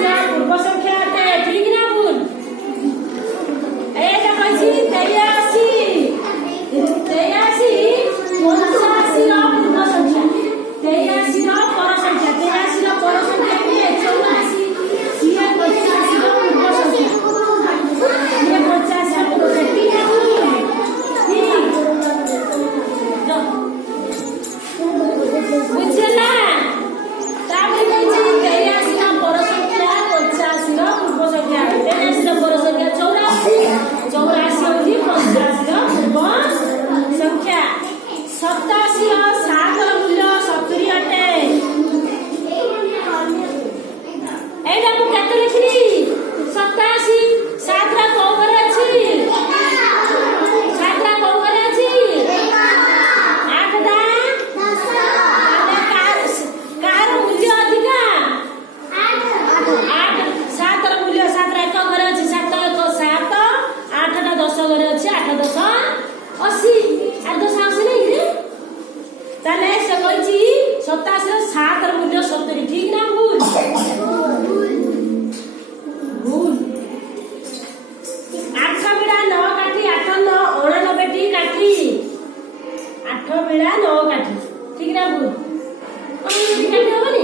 पूर्व संख्या ठीक ना भूल एटा कहछि 83 83 पूर्व संख्या 83 पर संख्या 83 पर संख्या के 84 सीए 85 पूर्व संख्या ये 50 पूर्व संख्या बुझला ताबे कहछि 83 पर संख्या 50 पूर्व संख्या 83 पर संख्या 84 84 होछि 50 पूर्व संख्या 87 7 मूल्य 70 अटे एटा को केते लिखली 87 7 रा को करे अछि 7 रा को करे अछि 8 दा 10 कार मूल्य अधिका 8 7 रा मूल्य 7 रा को करे अछि 7 1 7 8 दा 10 करे अछि 8 10 80 8 10 80 नहीं रे ताले से कहछि 87 रा 7 रा मूल्य 70 ठीक ना भूल भूल 8 बेड़ा 9 काठी 8 9 89 टी काठी 8 बेड़ा 9 काठी ठीक ना भूल काठी होबनी